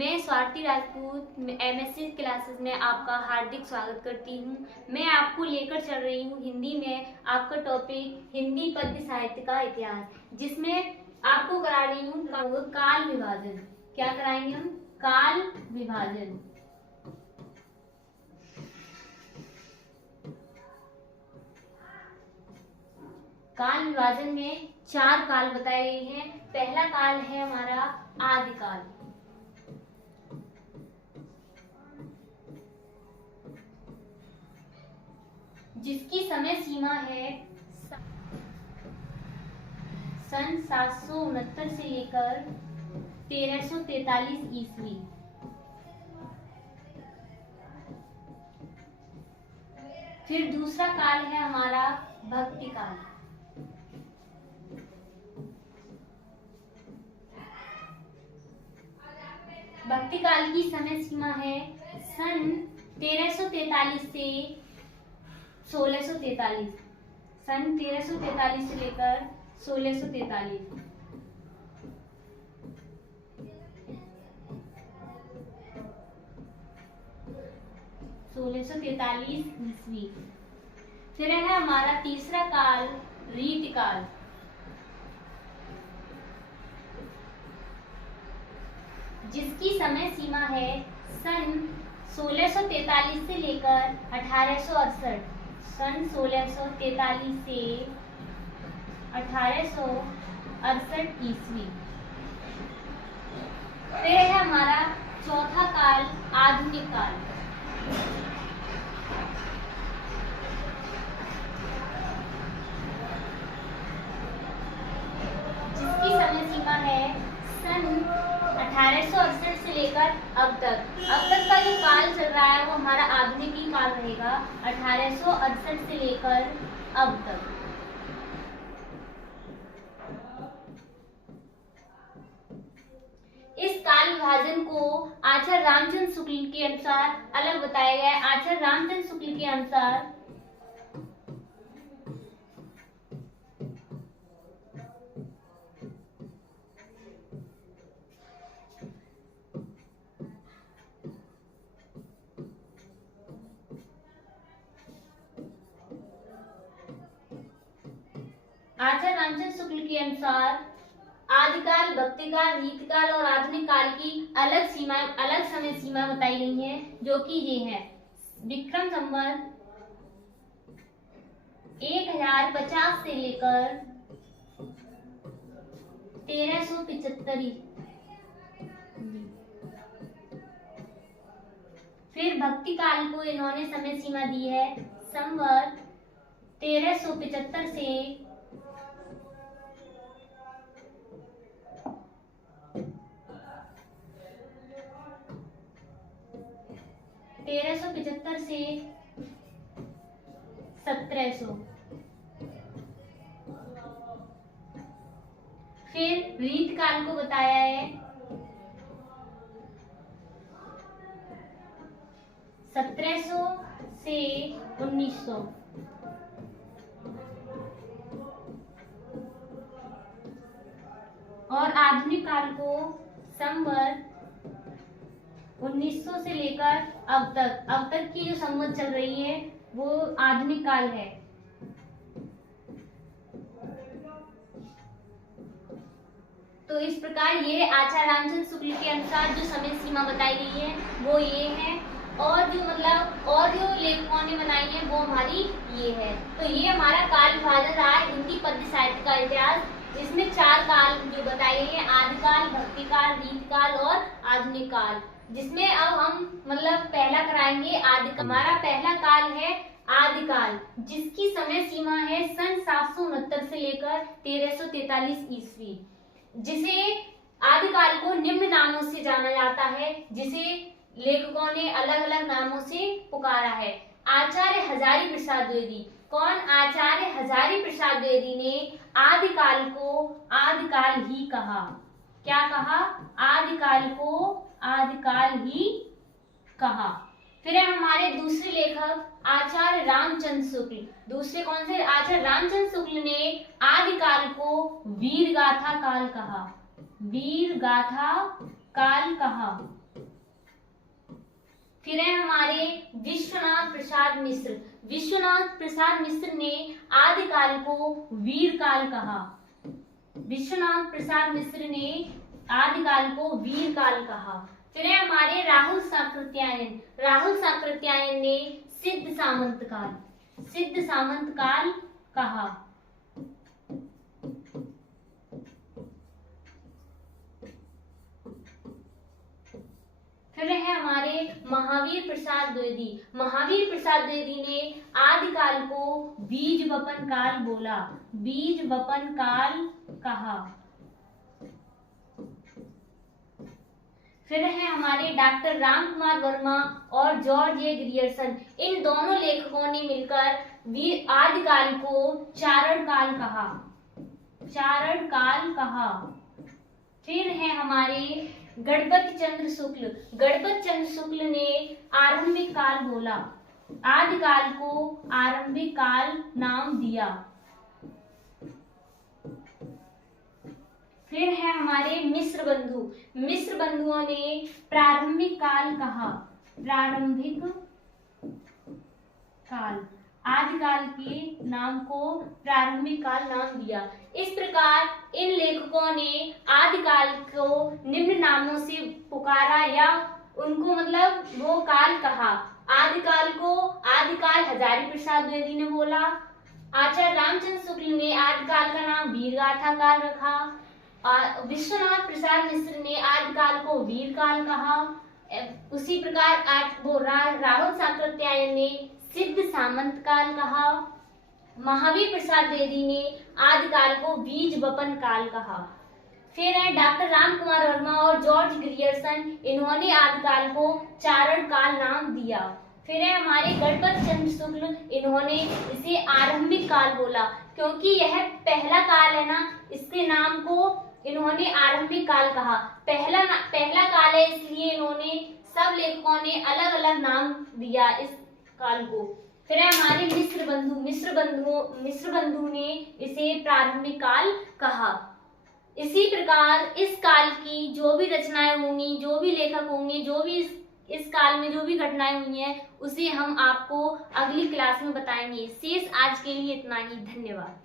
मैं Swati Rajput MSc classes में आपका हार्दिक स्वागत करती हूँ। मैं आपको लेकर चल रही हूँ हिंदी में आपका टॉपिक हिंदी पद्य साहित्य का इतिहास, जिसमें आपको करा रही हूँ काल विभाजन। क्या कराएंगे हम? काल विभाजन। काल विभाजन में 4 काल बताए गए हैं। पहला काल है हमारा आदिकाल। जिसकी समय सीमा है सन 769 से लेकर 1343 ईस्वी। फिर दूसरा काल है हमारा भक्ति काल। भक्ति काल की समय सीमा है सन 1343 से 1643। सन 1343 से लेकर 1643। ईस्वी। फिर है हमारा तीसरा काल रीतिकाल। जिसकी समय सीमा है सन 1643 से लेकर 1868। सन 1643 से 1868 ईस्वी। फिर है हमारा चौथा काल आधुनिक काल। जिसकी समय सीमा है सन 1868 से लेकर अब तक का जो काल चल रहा है वो हमारा आधुनिक ही काल रहेगा। 1868 से लेकर अब तक। इस काल विभाजन को आचार्य रामचंद्र शुक्ल के अनुसार अलग बताया गया है। आचार्य रामचंद्र शुक्ल के अनुसार आचार्य रामचंद्र शुक्ल के अनुसार आदिकाल, भक्तिकाल, रीतिकाल और आधुनिक काल की अलग समय सीमा बताई गई है, जो कि ये है विक्रम संवत 1050 से लेकर 1375। फिर भक्ति काल को इन्होंने समय सीमा दी है संवत 1375 से 1700। फिर रीत काल को बताया है 1700 से 1900। और आधुनिक काल को संवत 1900 से लेकर अब तक की जो संवत चल रही है वो आधुनिक काल है। तो इस प्रकार ये आचार्य रामचंद्र शुक्ल के अनुसार जो समय सीमा बताई गई है वो ये है, और जो लेखकों ने बनाई है वो हमारी ये है। तो ये हमारा काल विभाजन रहा है हिंदी पद्य साहित्य का इतिहास, जिसमें 4 काल जो बताए गए हैं आदिकाल, भक्तिकाल, रीतिकाल और आधुनिक काल। जिसमें अब हम पहला कराएंगे आदिकाल। हमारा पहला काल है आदिकाल, जिसकी समय सीमा है सन 769 से लेकर 1343 ईस्वी। जिसे आदिकाल को निम्न नामों से जाना जाता है, जिसे लेखकों ने अलग अलग नामों से पुकारा है। आचार्य हजारी प्रसाद द्विवेदी। कौन? आचार्य हजारी प्रसाद द्विवेदी ने आदिकाल को आदिकाल ही कहा। क्या कहा? आदिकाल को आदिकाल ही कहा। फिर है हमारे दूसरे लेखक आचार्य रामचंद्र शुक्ल। दूसरे कौन से? आचार्य रामचंद्र शुक्ल ने आदिकाल को वीर गाथा काल कहा। वीर गाथा काल कहा। फिर है हमारे विश्वनाथ प्रसाद मिश्र। विश्वनाथ प्रसाद मिश्र ने आदिकाल को वीर काल कहा। विश्वनाथ प्रसाद मिश्र ने आदिकाल को वीर काल कहा। फिर है हमारे राहुल साकृत्यायन। राहुल साकृत्यायन ने सिद्ध सामंत काल कहा। फिर है हमारे महावीर प्रसाद द्विवेदी। महावीर प्रसाद द्विवेदी ने आदिकाल को बीज वपन काल बोला, बीज वपन काल कहा। फिर है हमारे डॉक्टर रामकुमार वर्मा और जॉर्ज ए ग्रियर्सन। इन दोनों लेखकों ने मिलकर आदिकाल को चारण काल कहा, चारण काल कहा। फिर है हमारे गणपत चंद्र शुक्ल। गणपत चंद्र शुक्ल ने आरंभिक काल बोला, आदिकाल को आरंभिक काल नाम दिया। फिर है हमारे मिश्र बंधु। मिश्र बंधुओं ने प्रारंभिक काल कहा, प्रारंभिक काल, आदिकाल के नाम को प्रारंभिक काल नाम दिया। इस प्रकार इन लेखकों ने आदिकाल को निम्न नामों से पुकारा या उनको मतलब वो काल कहा। आदिकाल को आदिकाल हजारी प्रसाद द्विवेदी ने बोला। आचार्य रामचंद्र शुक्ल ने आदिकाल का नाम वीरगाथा काल रखा। विश्वनाथ प्रसाद मिश्र ने आदिकाल को वीर काल कहा। उसी प्रकार राहुल साकृत्यायन ने सिद्ध सामंत काल कहा। महावीर प्रसाद द्विवेदी ने आदिकाल को बीज वपन काल कहा। फिर है डॉक्टर रामकुमार वर्मा और जॉर्ज ग्रियर्सन, इन्होंने आदिकाल को चारण काल नाम दिया। फिर है हमारे गणपत चंद्र शुक्ल, इन्होंने इसे आरंभिक काल बोला क्योंकि यह पहला काल है ना, इसके नाम को इन्होंने आरंभिक काल कहा। पहला काल है इसलिए इन्होंने सब लेखकों ने अलग अलग नाम दिया इस काल को। फिर है हमारे मिश्र बंधु ने इसे प्रारंभिक काल कहा। इसी प्रकार इस काल की जो भी रचनाएं होंगी, जो भी लेखक होंगे, जो भी इस काल में जो भी घटनाएं हुई हैं, उसे हम आपको अगली क्लास में बताएंगे। शेष आज के लिए इतना ही। धन्यवाद।